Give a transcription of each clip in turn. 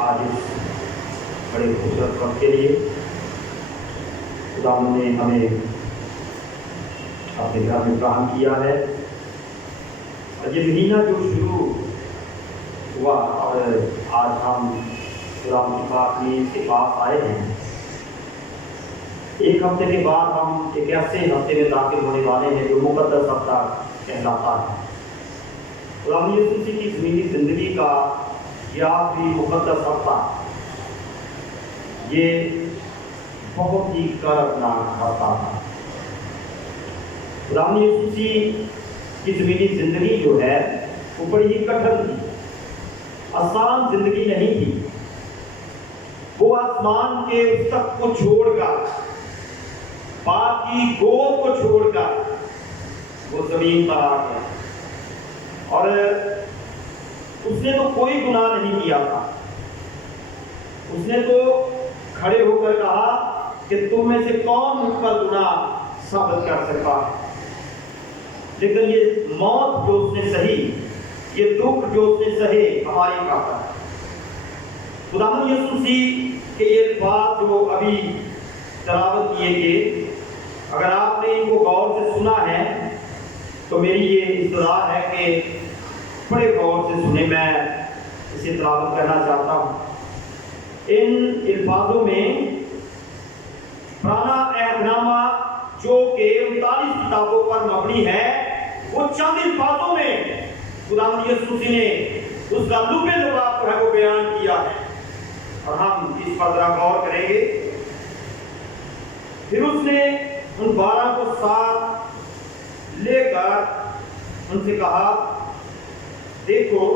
آج اس بڑے خوبصورت وقت کے لیے خدا نے ہمیں اپنے گھر میں فراہم کیا ہے، اور یہ مہینہ جو شروع ہوا اور آج ہم خدا کی پاک کے پاس آئے ہیں، ایک ہفتے کے بعد ہم ایک ایسے ہفتے میں داخل ہونے والے ہیں جو مقدس ہفتہ کہلاتا ہے۔ خدا یسوع مسیح کی زمینی زندگی کا یہ آخری مقدس ہفتہ یہ بہت ہی کڑکناک ہفتہ تھا۔ خدا یسوع مسیح کی زمینی زندگی جو ہے وہ بڑی ہی کٹھن تھی، آسان زندگی نہیں تھی۔ وہ آسمان کے اس تک کو چھوڑ کر، باپ کی گود کو چھوڑ کر وہ زمین پر آ گیا، اور اس نے تو کوئی گناہ نہیں کیا تھا۔ اس نے تو کھڑے ہو کر کہا کہ تم میں سے کون مجھ پر گناہ ثابت کر سکتا ہے، لیکن یہ موت جو اس نے سہی، یہ دکھ جو اس نے سہے ہماری خاطر ہے۔ خداوند یسوع مسیح کے یہ الفاظ جو ابھی تلاوت کیے گئے، اگر آپ نے ان کو غور سے سنا ہے تو میری یہ استدعا ہے کہ بڑے غور سے سنیں۔ میں اسے تلاوت کرنا چاہتا ہوں۔ ان الفاظوں میں پرانا عہد نامہ جو کہ 39 کتابوں پر مبنی ہے، وہ چند الفاظوں میں خداوند یسوع مسیح نے اس کا لب لباب جو ہے وہ بیان کیا ہے، اور ہم اس پر ذرا غور کریں گے۔ پھر اس نے ان 12 کو ساتھ لے کر ان سے کہا، دیکھو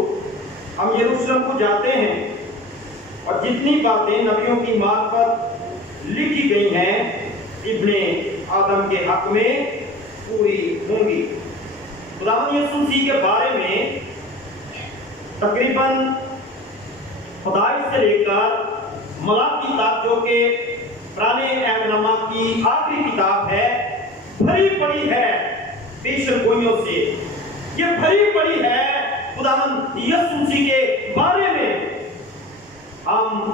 ہم یروشلم کو جاتے ہیں، اور جتنی باتیں نبیوں کی معرفت لکھی گئی ہیں ابن آدم کے حق میں پوری ہوں گی۔ خداوند یسوع مسیح کے بارے میں تقریباً پیدائش سے لے کر ملاکی تک، جو کہ پرانے عہد نامہ کی آخری کتاب ہے، بھری پڑی ہے پیشن گوئیوں سے۔ یہ بھری پڑی ہے خداوند یسوع مسیح کے بارے میں۔ ہم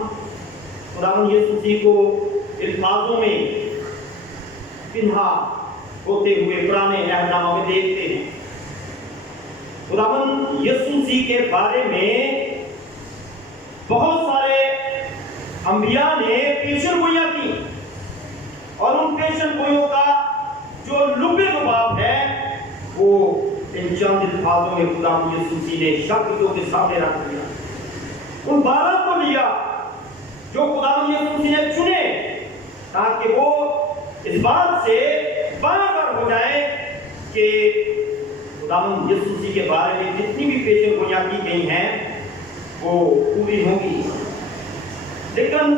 خداوند یسوع مسیح کو الفاظوں میں پنہا ہوتے ہوئے پرانے عہد نامہ میں دیکھتے ہیں۔ خداوند یسوع مسیح کے بارے میں بہت سارے انبیاء نے پیشن گوئیاں کی، اور ان پیشن گوئیوں کا جو لب لباب ہے وہ ان چند الفاظوں میں خداوند یسوع مسیح نے شاگردوں کے سامنے رکھ دیا۔ ان 12 کو لیا جو خداوند یسوع مسیح نے چنے، تاکہ وہ اس بات سے باخبر ہو جائیں کہ خداوند یسوع مسیح کے بارے میں جتنی بھی پیشن گوئیاں کی گئی ہیں وہ پوری ہوں گی۔ لیکن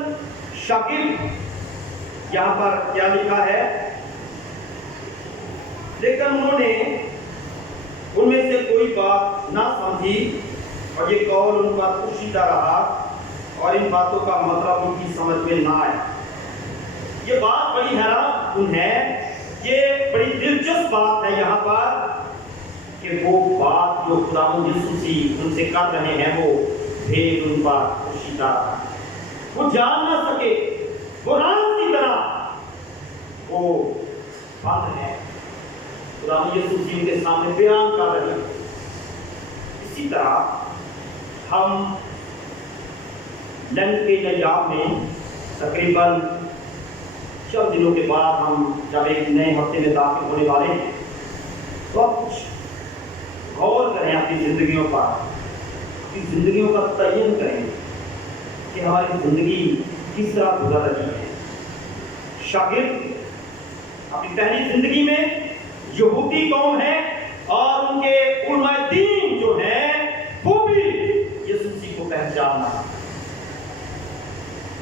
شاگرد یہاں پر کیا لکھا ہے، لیکن انہوں نے ان میں سے کوئی بات نہ سمجھی، اور یہ قول ان کا پوشیدہ رہا، اور ان باتوں کا مطلب ان کی سمجھ میں نہ آیا۔ یہ بات بڑی حیران کن ہے، یہ بڑی دلچسپ بات ہے یہاں پر کہ وہ بات جو خداوند یسوع مسیح ان سے کر رہے ہیں وہ بھید ان پر پوشیدہ رہا۔ وہ جان نہ سکے، وہ راز کی طرح وہ بند ہے، خداوند یسوع مسیح ان کے سامنے بیان کر رہے ہیں۔ اسی طرح ہم لنچ کے ایام میں تقریباً چند دنوں کے بعد ہم جب ایک نئے ہفتے میں داخل ہونے والے ہیں، تو آپ کچھ غور کریں اپنی زندگیوں پر، اپنی زندگیوں کا تعین کریں کہ ہماری زندگی کس طرح گزر رہی ہے۔ شاگرد اپنی پہلی زندگی میں یہودی قوم ہے، اور ان کے علماء دین جو ہیں وہ بھی یسوع مسیح کو پہچاننا،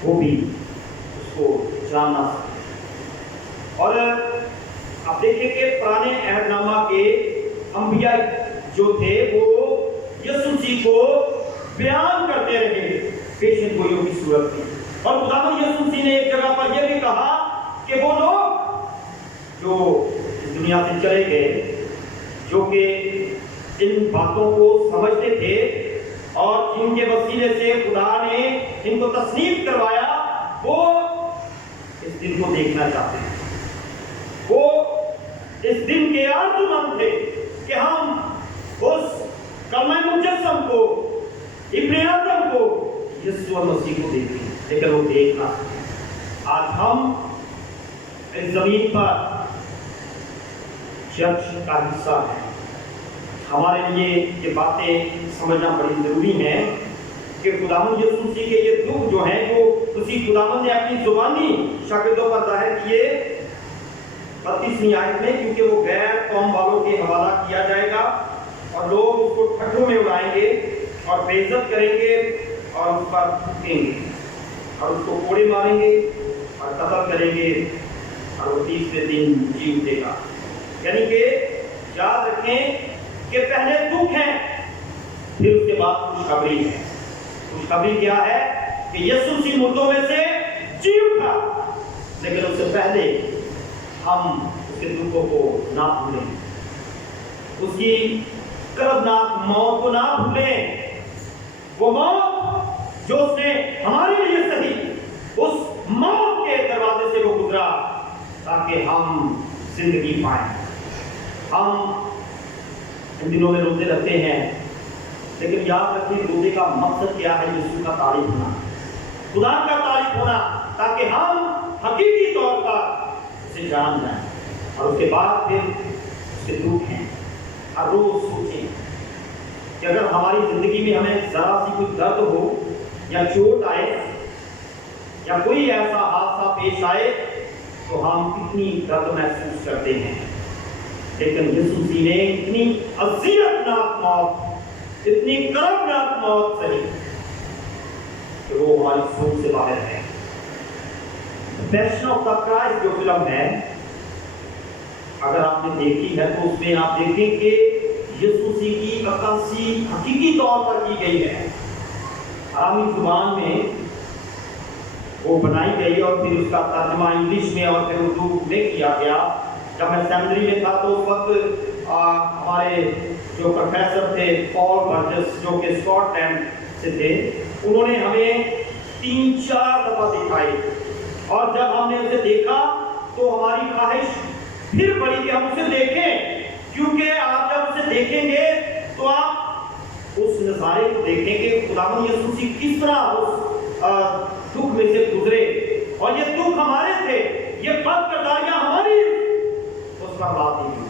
وہ بھی اس کو جاننا۔ اور آپ دیکھیں کہ پرانے عہد نامہ کے انبیاء جو تھے وہ یسوع مسیح کو بیان کرتے رہے پیشن گوئیوں کی صورت میں، اور خداوند یسوع مسیح نے ایک جگہ پر یہ بھی کہا کہ وہ لوگ جو اس دنیا سے چلے گئے، جو کہ ان باتوں کو سمجھتے تھے اور جن کے وسیلے سے خدا نے ان کو تصنیف کروایا، وہ اس دن کو دیکھنا چاہتے ہیں، وہ اس دن کے آرزومند تھے کہ ہم اس کلمہ مجسم کو، ابن آدم کو، یسوع مسیح کو دیکھیں، لیکن وہ دیکھنا۔ آج ہم اس زمین پر چرچ کا حصہ ہیں، ہمارے لیے یہ باتیں سمجھنا بڑی ضروری ہے کہ خداوند یسوع مسیح کے یہ دکھ جو ہیں وہ اسی خداوند نے اپنی زبانی شاگردوں پر ظاہر کیے 32ویں آیت میں، کیونکہ وہ غیر قوم والوں کے حوالہ کیا جائے گا اور لوگ اس کو ٹھٹھوں میں اڑائیں گے اور بے عزت کریں گے اور اس پر تھوکیں گے اور اس کو کوڑے ماریں گے اور قتل کریں گے اور وہ 30ویں دن جی اٹھے گا۔ یعنی کہ یاد رکھیں کہ پہلے دکھ ہیں، پھر اس کے بعد خوشخبری ہے۔ خوشخبری کیا ہے کہ یسوع مسیح مردوں میں سے جی اٹھا، لیکن اس سے پہلے ہم اس کے دکھوں کو نہ بھولیں، اس کی کربناک موت کو نہ بھولیں، وہ موت جو اس نے ہمارے لیے سہی، اس موت کے دروازے سے وہ گزرا تاکہ ہم زندگی پائیں۔ ہم ان دنوں میں روزے رکھتے ہیں، لیکن یاد رکھیں روزے کا مقصد کیا ہے؟ یسوع کا تعریف ہونا، خدا کا تعریف ہونا، تاکہ ہم حقیقی طور پر اسے جان جائیں۔ اور اس کے بعد پھر اس کے دکھ ہیں۔ ہر روز سوچیں کہ اگر ہماری زندگی میں ہمیں ذرا سی کوئی درد ہو یا چوٹ آئے یا کوئی ایسا حادثہ پیش آئے تو ہم کتنی درد محسوس کرتے ہیں، لیکن یسوع مسیح نے اتنی اذیتناک موت، اتنی کربناک موت سہی کہ وہ ہماری سوچ سے باہر ہے۔ پیشن آف دی کرائسٹ جو فلم ہے، اگر آپ نے دیکھی ہے تو اس میں آپ دیکھیں کہ یسوع مسیح کی عکاسی حقیقی طور پر کی گئی ہے، عربی زبان میں وہ بنائی گئی اور پھر اس کا ترجمہ انگلش میں اور پھر اردو میں کیا گیا۔ جب میں سیمنری میں تھا تو اس وقت ہمارے جو پروفیسر تھے پال برجس، جو کہ اسکاٹ لینڈ سے تھے، انہوں نے ہمیں 3-4 دفعہ دکھائی، اور جب ہم نے اسے دیکھا تو ہماری خواہش پھر بڑی کہ ہم اسے دیکھیں، کیونکہ آپ جب اسے دیکھیں گے تو آپ اس نظارے کو دیکھیں کہ خداوند یسوع مسیح کس طرح اس دکھ میں سے گزرے، اور یہ دکھ ہمارے تھے، یہ بد کرداریاں ہماری اس پر بات نہیں ہوئی،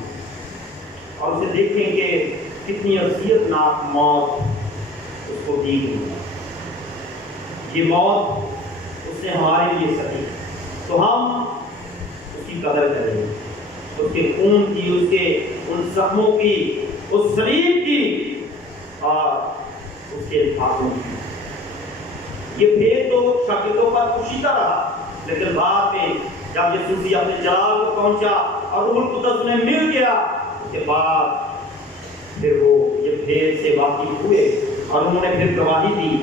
اور اسے دیکھیں کہ کتنی اذیتناک موت اس کو دی گئی۔ یہ موت اس نے ہمارے لیے سہی، تو ہم اس کی قدر کریں، اس کے خون کی، اس کے ان زخموں کی، اس صلیب کی اور اس کے الفاظوں کی۔ یہ بھید تو شاگردوں پر پوشیدہ رہا، لیکن بعد میں جب یسوع مسیح اپنے جلال کو پہنچا اور روح القدس میں مل گیا، اس کے بعد پھر وہ یہ بھید سے واقف ہوئے اور انہوں نے پھر گواہی دی۔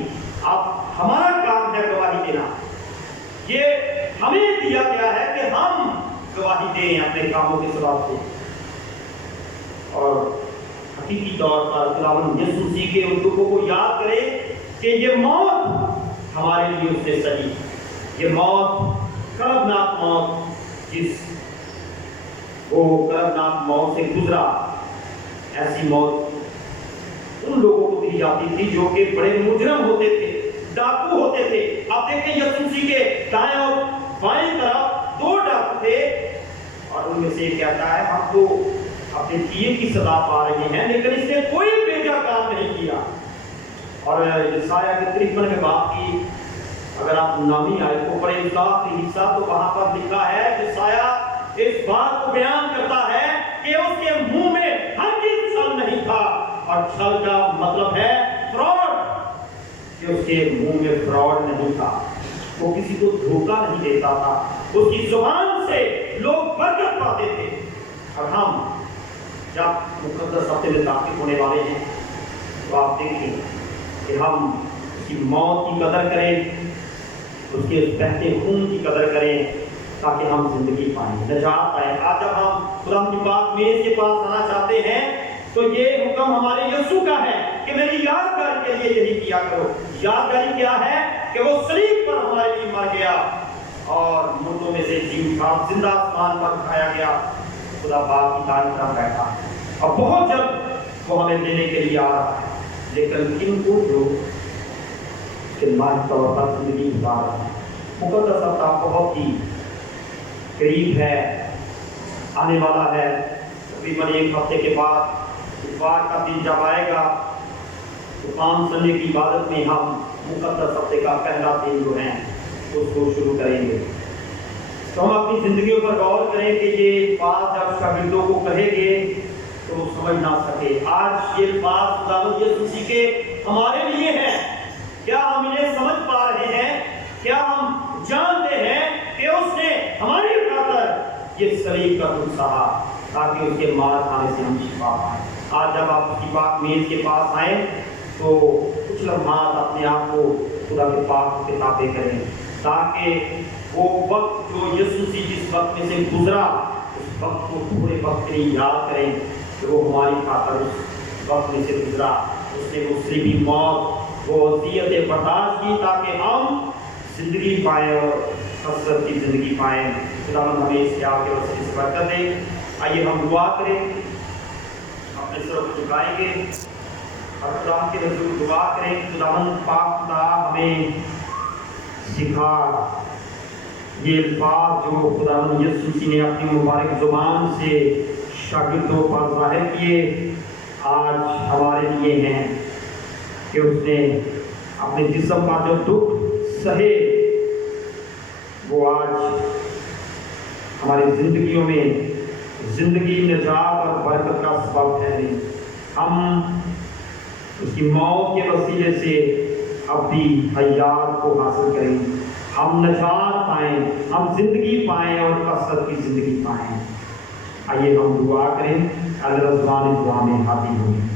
اب ہمارا کام ہے گواہی دینا، یہ ہمیں دیا گیا ہے کہ ہم گواہی دیں اپنے کاموں کے سبب سے، اور حقیقی طور پر خداوند یسوع مسیح کے ان دکھوں کو یاد کرے کہ یہ موت ہمارے لیے اس نے سہی، یہ موت کربناک موت، جس وہ کربناک موت سے گزرا، ایسی موت ان لوگوں کو دی جاتی تھی جو کہ بڑے مجرم ہوتے تھے، ڈاکو ہوتے تھے۔ آپ دیکھیں یسوع مسیح کے دائیں اور بائیں طرف 2 ڈاکو تھے، اور ان میں سے ایک کہتا ہے ہم تو اپنے کیے کی سزا پا رہے ہیں، لیکن اس نے کوئی بیجا کام نہیں کیا۔ اور یسایہ کے 53 میں بات کی، اگر آپ نامی آئے کو پڑھیں اس کا آخری حصہ، تو وہاں پر لکھا ہے یسایہ اس بات کو بیان کرتا ہے کہ اس کے منہ میں ہرگز چھل نہیں تھا، اور چھل کا مطلب ہے فراڈ، کہ اس کے منہ میں فراڈ نہیں تھا، وہ کسی کو دھوکہ نہیں دیتا تھا، اس کی زبان سے لوگ برکت پاتے تھے۔ اور ہم جب مقدس ہفتے میں داخل ہونے والے ہیں تو آپ دیکھیں کہ ہم اس کی موت کی قدر کریں، اس کے بہتے خون کی قدر کریں، تاکہ ہم زندگی پائیں، نجات پائیں۔ آج جب ہم خدا کی پاک میز کے پاس آنا چاہتے ہیں تو یہ حکم ہمارے یسوع کا ہے کہ میری یادگاری کے لیے یہی کیا کرو۔ یادگاری کیا ہے کہ وہ صلیب پر ہمارے لیے مر گیا اور مردوں میں سے جی اٹھا، زندہ آسمان پر اٹھایا گیا، خدا باپ کی دائیں طرف بیٹھا اور بہت جلد وہ ہمیں دینے کے لیے آ رہا ہے۔ لیکن کن کو جو ماہی طور پر زندگی گزار رہا ہے، مقدس ہفتہ بہت ہی قریب ہے، آنے والا ہے۔ تقریباً ایک ہفتے کے بعد اتوار کا دن جب آئے گا تو پام سنڈے کی عبادت میں ہم مقدس ہفتے کا پہلا دن جو ہے اس کو شروع کریں گے۔ تو ہم اپنی زندگیوں پر غور کریں کہ یہ بات جب شاگردوں کو کہے گے تو وہ سمجھ نہ سکے۔ آج یہ بات خداوند یسوع مسیح کے ہمارے لیے ہے۔ کیا ہم انہیں سمجھ پا رہے ہیں؟ کیا ہم جانتے ہیں کہ اس نے ہماری خاطر یہ صلیب کا دکھ سہا تاکہ اس کے مار کھانے سے ہم شفا پائیں؟ آج جب آپ اس کی پاک میز کے پاس آئیں تو کچھ لمحات اپنے آپ کو خدا کے پاک کے تابع کریں تاکہ وہ وقت جو یسوع مسیح جس وقت میں سے گزرا اس وقت کو پورے وقت کے لیے یاد کریں کہ وہ ہماری خاطر اس وقت میں سے گزرا۔ اس نے وہ صلیبی موت، وہ اذیتیں برداشت کی تاکہ ہم زندگی پائیں اور حسرت کی زندگی پائیں۔ خداوند ہمیں اس خیال کے وسیلے سے برکت دے۔ آئیے ہم دعا کریں، اپنے سر کو جھکائیں گے اور خدا کے حضور دعا کریں۔ خداوند پاک خدا ہمیں سکھا یہ الفاظ جو خداوند یسوع مسیح نے اپنی مبارک زبان سے شاگردوں پر ظاہر کیے، آج ہمارے لیے ہیں کہ اس نے اپنے جسم کا جو دکھ سہے وہ آج ہماری زندگیوں میں زندگی، نجات اور برکت کا سبب ٹھہرے۔ ہم اس کی موت کے وسیلے سے اپنی حیات کو حاصل کریں، ہم نجات پائیں، ہم زندگی پائیں اور کثرت کی زندگی پائیں۔ آئیے ہم دعا کریں، اللہ رضوان دعا میں حاضر ہوں۔